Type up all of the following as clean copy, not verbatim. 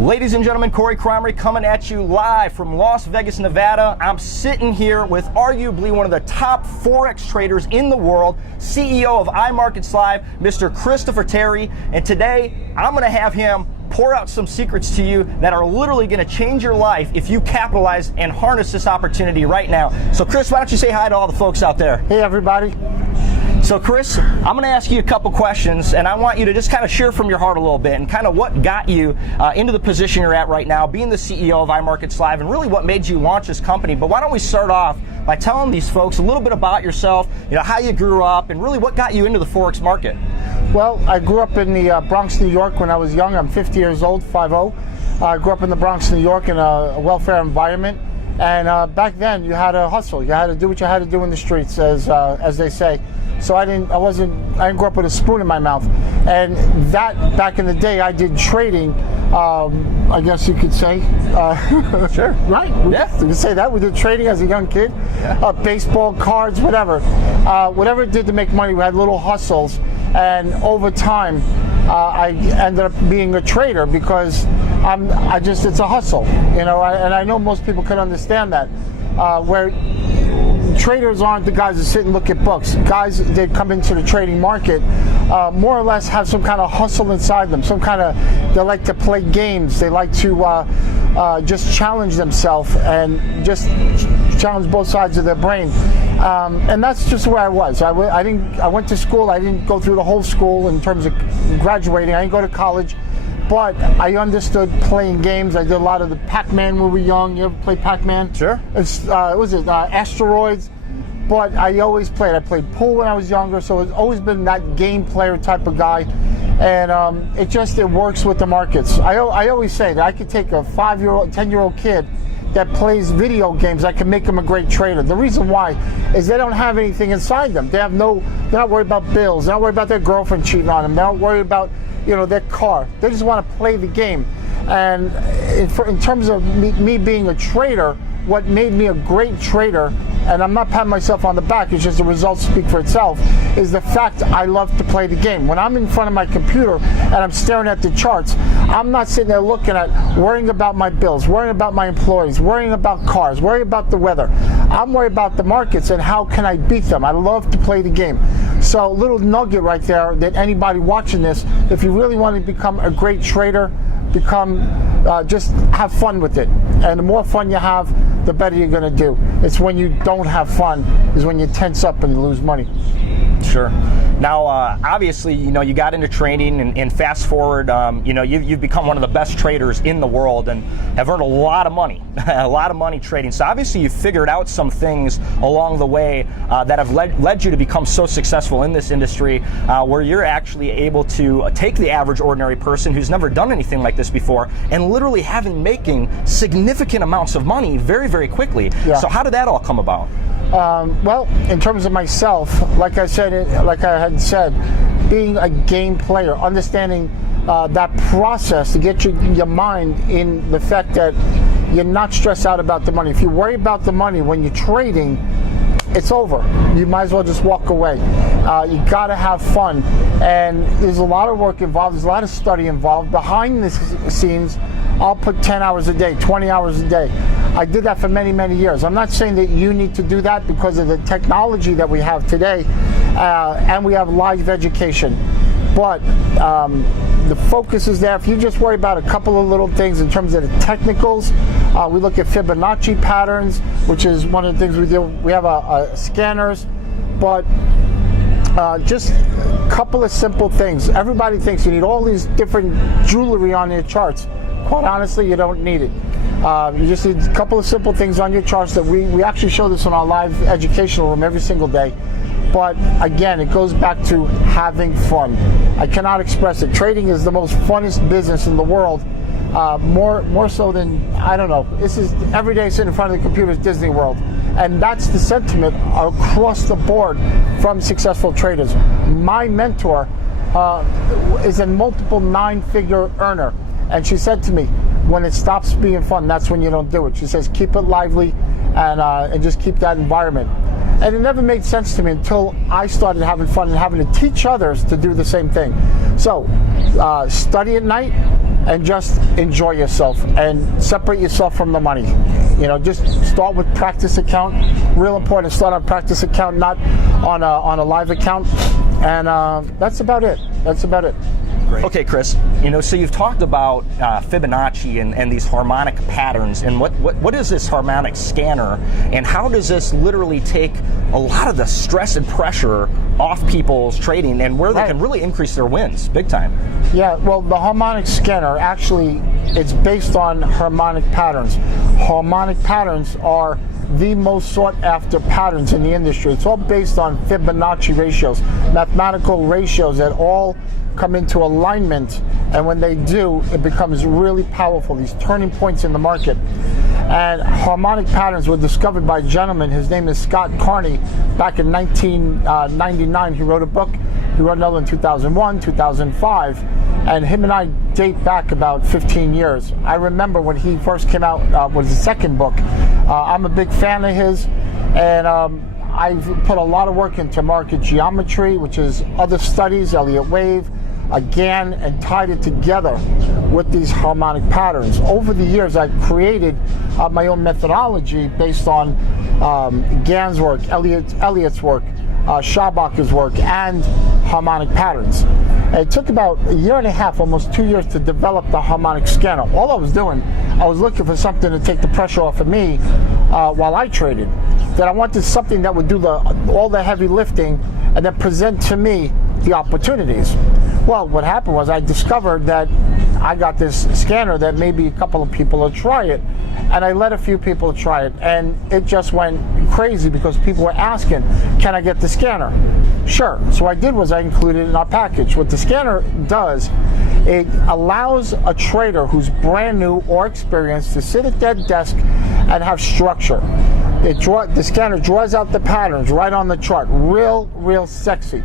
Ladies and gentlemen, Corey Cromery coming at you live from Las Vegas, Nevada. I'm sitting here with arguably one of the top Forex traders in the world, CEO of iMarketsLive, Mr. Christopher Terry. And today, I'm going to have him pour out some secrets to you that are literally going to change your life if you capitalize and harness this opportunity right now. So Chris, why don't you say hi to all the folks out there? Hey everybody. So Chris, I'm going to ask you a couple questions, and I want you to just kind of share from your heart a little bit and kind of what got you into the position you're at right now, being the CEO of iMarketsLive, and really what made you launch this company. But why don't we start off by telling these folks a little bit about yourself, how you grew up, and really what got you into the Forex market? Well, I grew up in the Bronx, New York when I was young. I'm 50 years old, 50. I grew up in the Bronx, New York in a welfare environment. And back then, you had to hustle. You had to do what you had to do in the streets, as they say. So I didn't grow up with a spoon in my mouth. And that, back in the day, I did trading, I guess you could say. Sure. Right? Yeah. You could say that. We did trading as a young kid. Yeah. Baseball, cards, whatever. Whatever it did to make money, we had little hustles. And over time, I ended up being a trader because it's a hustle, and I know most people can understand that. Where traders aren't the guys that sit and look at books. Guys that come into the trading market more or less have some kind of hustle inside them. They like to play games. They like to just challenge themselves and just challenge both sides of their brain. And that's just where I was. I went to school. I didn't go through the whole school in terms of graduating. I didn't go to college. But I understood playing games. I did a lot of the Pac-Man when we were young. You ever play Pac-Man? Sure. It's Asteroids. But I always played. I played pool when I was younger, so it's always been that game player type of guy. And it works with the markets. I always say that I could take a 5-year-old, 10-year-old kid that plays video games. I can make them a great trader. The reason why is they don't have anything inside them. They're not worried about bills. They're not worried about their girlfriend cheating on them. They're not worried about their car. They just want to play the game. And in terms of me being a trader, what made me a great trader, and I'm not patting myself on the back, it's just the results speak for itself, is the fact I love to play the game. When I'm in front of my computer and I'm staring at the charts, I'm not sitting there worrying about my bills, worrying about my employees, worrying about cars, worrying about the weather. I'm worried about the markets and how can I beat them. I love to play the game. So a little nugget right there that anybody watching this, if you really want to become a great trader, just have fun with it. And the more fun you have, the better you're going to do. It's when you don't have fun is when you tense up and you lose money. Sure. Now, obviously, you got into trading, and fast forward, you've become one of the best traders in the world and have earned a lot of money, trading. So obviously, you've figured out some things along the way that have led you to become so successful in this industry, where you're actually able to take the average ordinary person who's never done anything like this before and literally making significant amounts of money very, very quickly. Yeah. So how did that all come about? Well, in terms of myself, like I had said, being a game player, understanding that process to get your mind in the fact that you're not stressed out about the money. If you worry about the money when you're trading, it's over. You might as well just walk away. You got to have fun, and there's a lot of work involved. There's a lot of study involved. Behind the scenes, I'll put 10 hours a day, 20 hours a day. I did that for many, many years. I'm not saying that you need to do that because of the technology that we have today, and we have live education. But the focus is there. If you just worry about a couple of little things in terms of the technicals, we look at Fibonacci patterns, which is one of the things we do. We have scanners, but just a couple of simple things. Everybody thinks you need all these different jewelry on your charts. Quite honestly, you don't need it. You just need a couple of simple things on your charts that we actually show this in our live educational room every single day. But again, it goes back to having fun. I cannot express it. Trading is the most funnest business in the world. More so than, I don't know. This is every day sitting in front of the computer is Disney World. And that's the sentiment across the board from successful traders. My mentor is a multiple 9-figure earner. And she said to me, when it stops being fun, that's when you don't do it. She says, keep it lively and just keep that environment. And it never made sense to me until I started having fun and having to teach others to do the same thing. So study at night, and just enjoy yourself and separate yourself from the money. You know, just start with practice account. Real important to start on practice account, not on a live account. And that's about it. That's about it. Great. Okay, Chris, you know, so you've talked about Fibonacci and these harmonic patterns, and what is this harmonic scanner, and how does this literally take a lot of the stress and pressure off people's trading, and where they can really increase their wins big time? Yeah, well, the harmonic scanner, actually, it's based on harmonic patterns. Harmonic patterns are the most sought after patterns in the industry. It's all based on Fibonacci ratios, mathematical ratios that all come into alignment, and when they do, it becomes really powerful, these turning points in the market. And harmonic patterns were discovered by a gentleman, his name is Scott Carney, back in 1999. He wrote a book, he wrote another in 2001, 2005, and him and I date back about 15 years. I remember when he first came out with his second book. I'm a big fan of his, and I've put a lot of work into market geometry, which is other studies, Elliott Wave, again, and tied it together with these harmonic patterns. Over the years, I've created my own methodology based on Gann's work, Elliott's work, Schabacher's work, and harmonic patterns. It took about a year and a half, almost 2 years, to develop the harmonic scanner. All I was doing, I was looking for something to take the pressure off of me while I traded. That I wanted something that would do all the heavy lifting and then present to me the opportunities. Well, what happened was I discovered that I got this scanner that maybe a couple of people will try it, and I let a few people try it, and it just went crazy because people were asking, can I get the scanner? Sure. So what I did was I included it in our package. What the scanner does, it allows a trader who's brand new or experienced to sit at their desk and have structure. The scanner draws out the patterns right on the chart. Real sexy.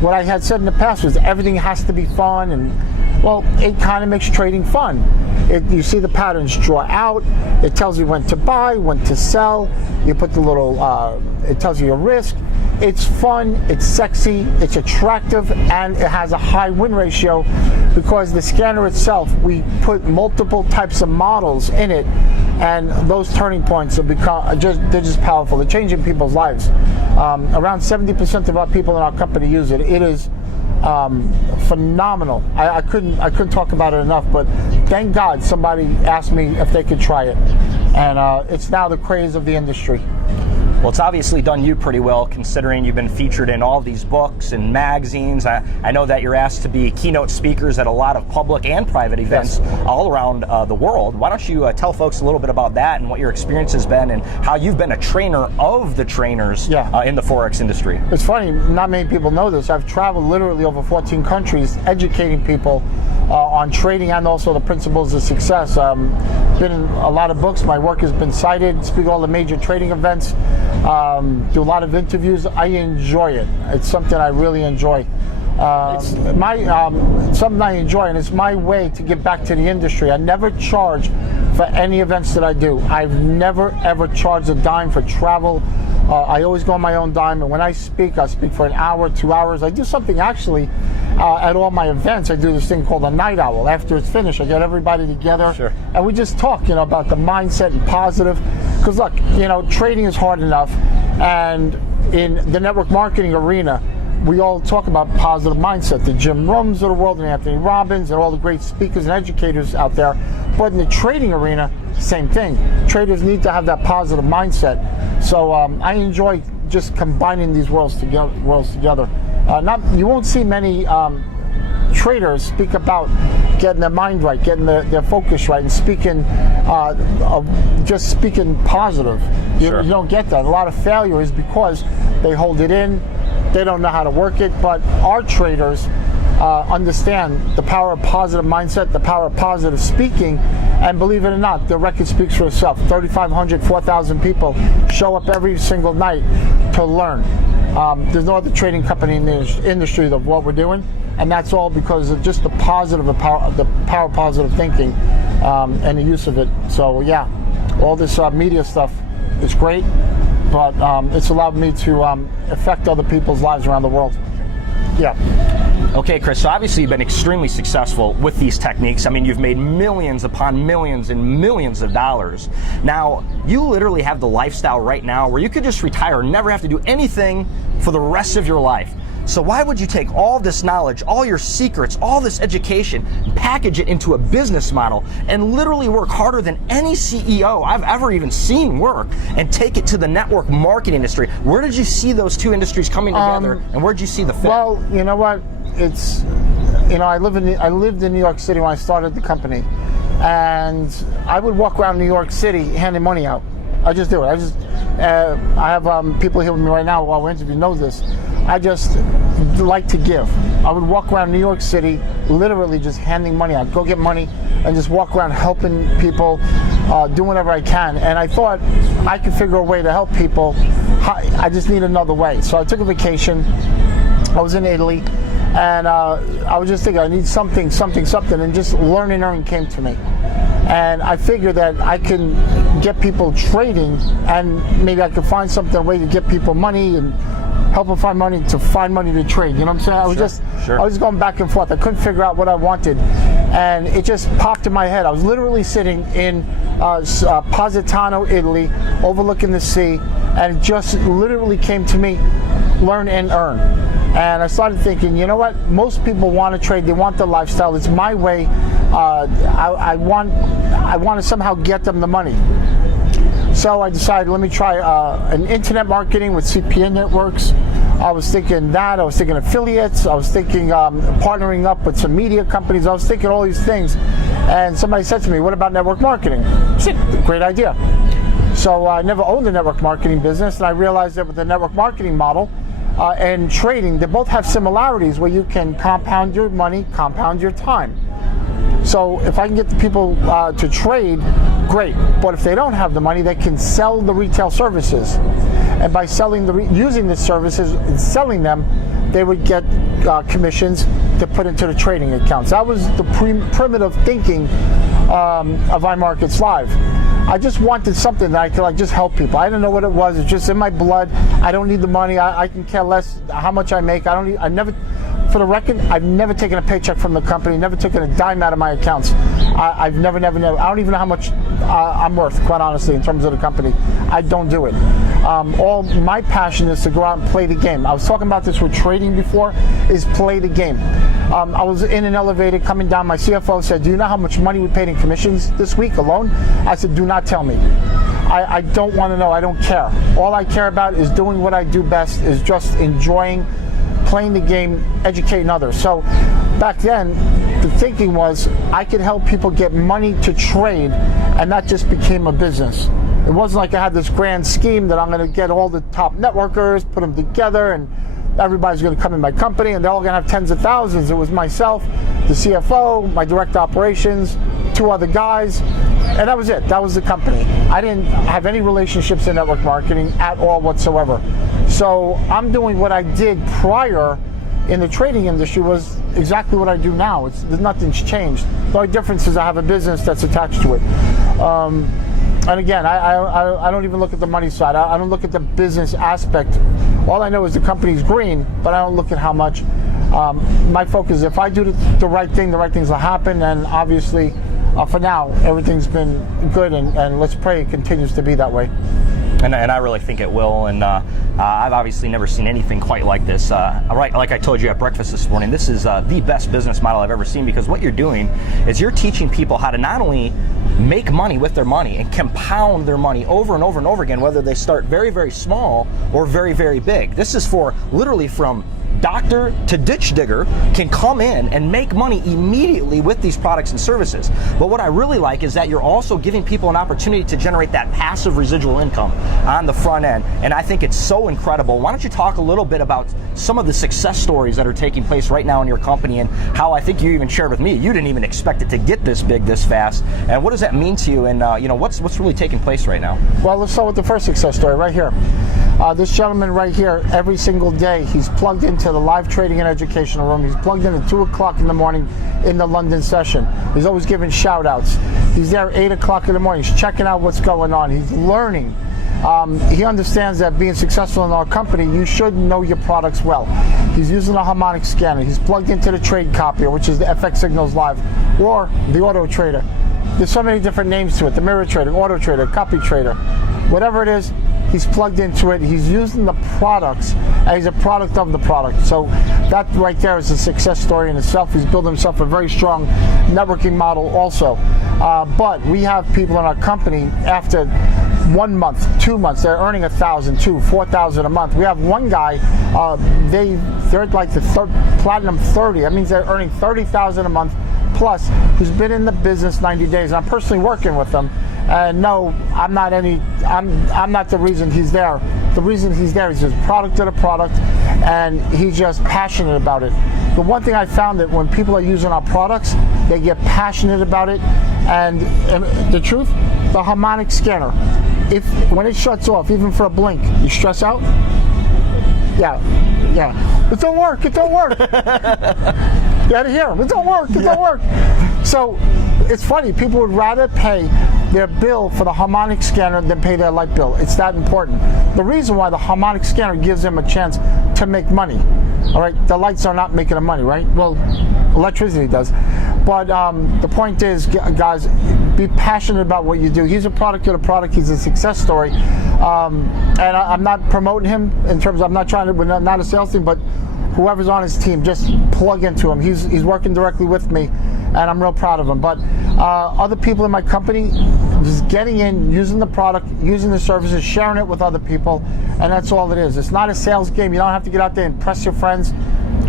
What I had said in the past was everything has to be fun, and well, it kind of makes trading fun. You see the patterns draw out. It tells you when to buy, when to sell. You put the little, it tells you your risk. It's fun, it's sexy, it's attractive, and it has a high win ratio because the scanner itself, we put multiple types of models in it, and those turning points have become they're just powerful. They're changing people's lives. Around 70% of our people in our company use it. It is phenomenal. I couldn't talk about it enough, but thank God somebody asked me if they could try it, and it's now the craze of the industry. Well, it's obviously done you pretty well, considering you've been featured in all these books and magazines. I know that you're asked to be keynote speakers at a lot of public and private events all around the world. Why don't you tell folks a little bit about that and what your experience has been and how you've been a trainer of the trainers in the Forex industry? It's funny, not many people know this. I've traveled literally over 14 countries educating people on trading and also the principles of success. Been in a lot of books. My work has been cited, speak at all the major trading events, do a lot of interviews. I enjoy it. It's something I really enjoy. It's something I enjoy, and it's my way to give back to the industry. I never charge for any events that I do. I've never ever charged a dime for travel. I always go on my own dime, and when I speak for an hour, 2 hours. I do something actually at all my events. I do this thing called a night owl. After it's finished, I get everybody together, and we just talk, about the mindset and positive. Because look, trading is hard enough, and in the network marketing arena, we all talk about positive mindset. The Jim Rooms of the world, and Anthony Robbins, and all the great speakers and educators out there. But in the trading arena, same thing. Traders need to have that positive mindset. So I enjoy just combining these worlds together. You won't see many traders speak about getting their mind right, getting their focus right, and speaking just speaking positive. You don't get that. A lot of failure is because they hold it in. They don't know how to work it. But our traders understand the power of positive mindset, the power of positive speaking, and believe it or not, the record speaks for itself. 3,500, 4,000 people show up every single night to learn. There's no other trading company in the industry of what we're doing, and that's all because of just the power of positive thinking and the use of it. So yeah, all this media stuff is great, but it's allowed me to affect other people's lives around the world. Yeah. Okay, Chris, so obviously you've been extremely successful with these techniques. I mean, you've made millions upon millions and millions of dollars. Now, you literally have the lifestyle right now where you could just retire and never have to do anything for the rest of your life. So why would you take all this knowledge, all your secrets, all this education, and package it into a business model and literally work harder than any CEO I've ever even seen work and take it to the network marketing industry? Where did you see those two industries coming together, and where did you see the fit? Well, you know what? It's, you know, I lived in New York City when I started the company, and I would walk around New York City handing money out. I just do it. I have people here with me right now while we're interviewing know this. I just like to give. I would walk around New York City, literally just handing money out. Go get money and just walk around helping people, do whatever I can. And I thought I could figure a way to help people. I just need another way. So I took a vacation. I was in Italy, and I was just thinking I need something, and just learn and earn came to me. And I figured that I can get people trading, and maybe I could find something, a way to get people money and help them find money to trade. You know what I'm saying? I was going back and forth. I couldn't figure out what I wanted, and it just popped in my head. I was literally sitting in Positano, Italy, overlooking the sea, and it just literally came to me: learn and earn. And I started thinking, you know what? Most people want to trade. They want the lifestyle. It's my way. I want to somehow get them the money. So I decided, let me try an internet marketing with CPN networks. I was thinking that. I was thinking affiliates. I was thinking partnering up with some media companies. I was thinking all these things. And somebody said to me, what about network marketing? I said, great idea. So I never owned a network marketing business, and I realized that with the network marketing model, and trading, they both have similarities where you can compound your money, compound your time. So if I can get the people to trade, great. But if they don't have the money, they can sell the retail services. And by selling using the services and selling them, they would get commissions to put into the trading accounts. That was the primitive thinking of iMarketsLive. I just wanted something that I could like just help people. I didn't know what it was. It's just in my blood. I don't need the money. I can care less how much I make. I never, for the record, I've never taken a paycheck from the company. Never taken a dime out of my accounts. I've never. I don't even know how much I'm worth, quite honestly, in terms of the company. I don't do it. All my passion is to go out and play the game. I was talking about this with trading before. Is play the game. I was in an elevator coming down. My CFO said, "Do you know how much money we paid in commissions this week alone?" I said, "Do not tell me. I don't want to know. I don't care. All I care about is doing what I do best, is just enjoying playing the game, educating others." So back then, the thinking was I could help people get money to trade, and that just became a business. It wasn't like I had this grand scheme that I'm going to get all the top networkers, put them together, and everybody's going to come in my company, and they're all going to have tens of thousands. It was myself, the CFO, my direct operations, 2 other guys, and that was it. That was the company. I didn't have any relationships in network marketing at all whatsoever. So I'm doing what I did prior in the trading industry was exactly what I do now. Nothing's changed. The only difference is I have a business that's attached to it. And again, I don't even look at the money side. I don't look at the business aspect. All I know is the company's green, but I don't look at how much. My focus is if I do the right things will happen. And obviously, for now, everything's been good, and let's pray it continues to be that way. And I really think it will, and I've obviously never seen anything quite like this. Right, like I told you at breakfast this morning, this is the best business model I've ever seen, because what you're doing is you're teaching people how to not only make money with their money and compound their money over and over and over again, whether they start very, very small or very, very big. This is for literally from doctor to ditch digger can come in and make money immediately with these products and services. But what I really like is that you're also giving people an opportunity to generate that passive residual income on the front end. And I think it's so incredible. Why don't you talk a little bit about some of the success stories that are taking place right now in your company, and how I think you even shared with me, you didn't even expect it to get this big this fast. And what does that mean to you? And what's really taking place right now? Well, let's start with the first success story right here. This gentleman right here, every single day, he's plugged into the live trading and educational room. He's plugged in at 2 o'clock in the morning in the London session. He's always giving shout outs. He's there at 8 o'clock in the morning. He's checking out what's going on. He's learning. He understands that being successful in our company, you should know your products well. He's using a harmonic scanner. He's plugged into the trade copier, which is the FX Signals Live, or the Auto Trader. There's so many different names to it: the Mirror Trader, Auto Trader, Copy Trader, whatever it is. He's plugged into it. He's using the products, and he's a product of the product. So that right there is a success story in itself. He's built himself a very strong networking model also. But we have people in our company, after 1 month, 2 months, they're earning $1,000, $2,000, $4,000 a month. We have one guy, they're like the platinum 30. That means they're earning $30,000 a month plus, who's been in the business 90 days. I'm personally working with them. And no, I'm not the reason he's there. The reason he's there is just product of the product, and he's just passionate about it. The one thing I found that when people are using our products, they get passionate about it. And the truth, the harmonic scanner, when it shuts off, even for a blink, you stress out. Yeah. It don't work. You gotta hear him. It don't work. So it's funny. People would rather pay their bill for the harmonic scanner than pay their light bill. It's that important. The reason why the harmonic scanner gives them a chance to make money. All right, the lights are not making them money, right? Well, electricity does. But the point is, guys, be passionate about what you do. He's a product of the product. He's a success story. And I'm not promoting him in terms of, I'm not trying to, we're not a sales team, but whoever's on his team, just plug into him. He's working directly with me, and I'm real proud of him. But other people in my company, just getting in, using the product, using the services, sharing it with other people, and that's all it is. It's not a sales game. You don't have to get out there and impress your friends.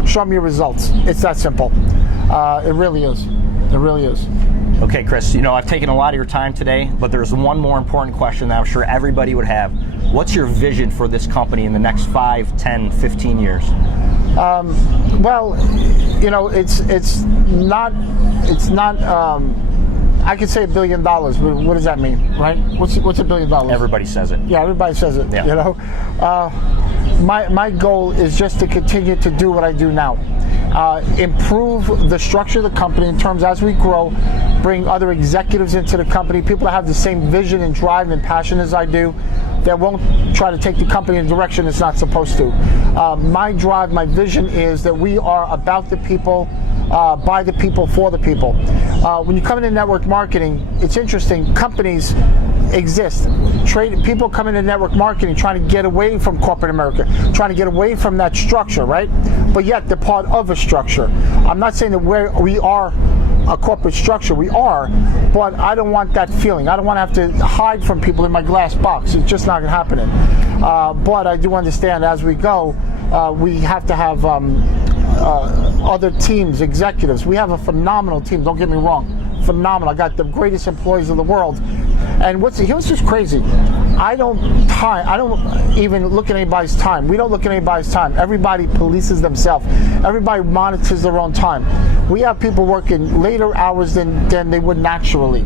Show them your results. It's that simple. It really is. It really is. Okay, Chris, I've taken a lot of your time today, but there's one more important question that I'm sure everybody would have. What's your vision for this company in the next 5, 10, 15 years? Well, it's not. I could say $1 billion, but what does that mean, right? What's $1 billion? Everybody says it. Yeah, everybody says it. Yeah. My goal is just to continue to do what I do now. Improve the structure of the company in terms, as we grow, bring other executives into the company, people that have the same vision and drive and passion as I do, that won't try to take the company in a direction it's not supposed to. My drive, my vision is that we are about the people, by the people, for the people. When you come into network marketing, it's interesting. Companies exist. People come into network marketing trying to get away from corporate America, trying to get away from that structure, right? But yet they're part of a structure. I'm not saying that we are a corporate structure. We are, but I don't want that feeling. I don't want to have to hide from people in my glass box. It's just not happening. But I do understand as we go, we have to have other teams, executives. We have a phenomenal team. Don't get me wrong. Phenomenal. I got the greatest employees in the world. And here's just crazy. I don't even look at anybody's time. We don't look at anybody's time. Everybody polices themselves. Everybody monitors their own time. We have people working later hours than they would naturally.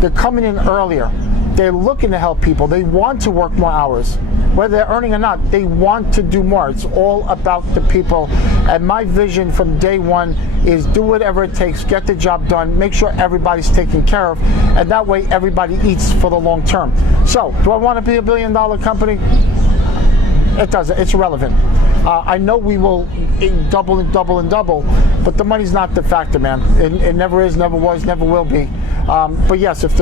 They're coming in earlier. They're looking to help people. They want to work more hours. Whether they're earning or not, they want to do more. It's all about the people. And my vision from day one is do whatever it takes, get the job done, make sure everybody's taken care of, and that way everybody eats for the long term. So, do I want to be $1 billion company? It doesn't. It's irrelevant. I know we will double and double and double, but the money's not the factor, man. It never is, never was, never will be. But yes, if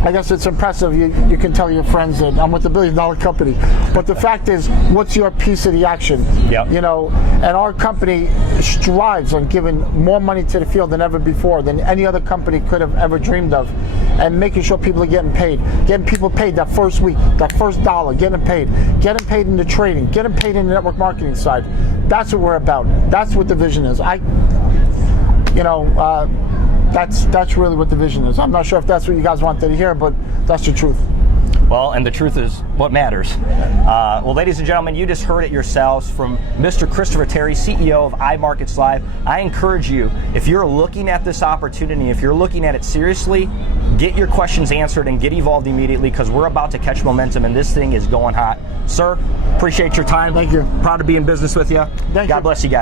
I guess it's impressive. You can tell your friends that I'm with $1 billion company. But the fact is, what's your piece of the action? Yep. And our company strives on giving more money to the field than ever before, than any other company could have ever dreamed of, and making sure people are getting paid. Getting people paid that first week, that first dollar, getting them paid in the trading, getting paid in the network marketing side. That's what we're about. That's what the vision is. That's really what the vision is. I'm not sure if that's what you guys wanted to hear, but that's the truth. Well, and the truth is what matters. Well, ladies and gentlemen, you just heard it yourselves from Mr. Christopher Terry, CEO of iMarketsLive. I encourage you, if you're looking at this opportunity, if you're looking at it seriously, get your questions answered and get involved immediately, because we're about to catch momentum and this thing is going hot. Sir, appreciate your time. Thank you. Proud to be in business with you. Thank you. God bless you guys.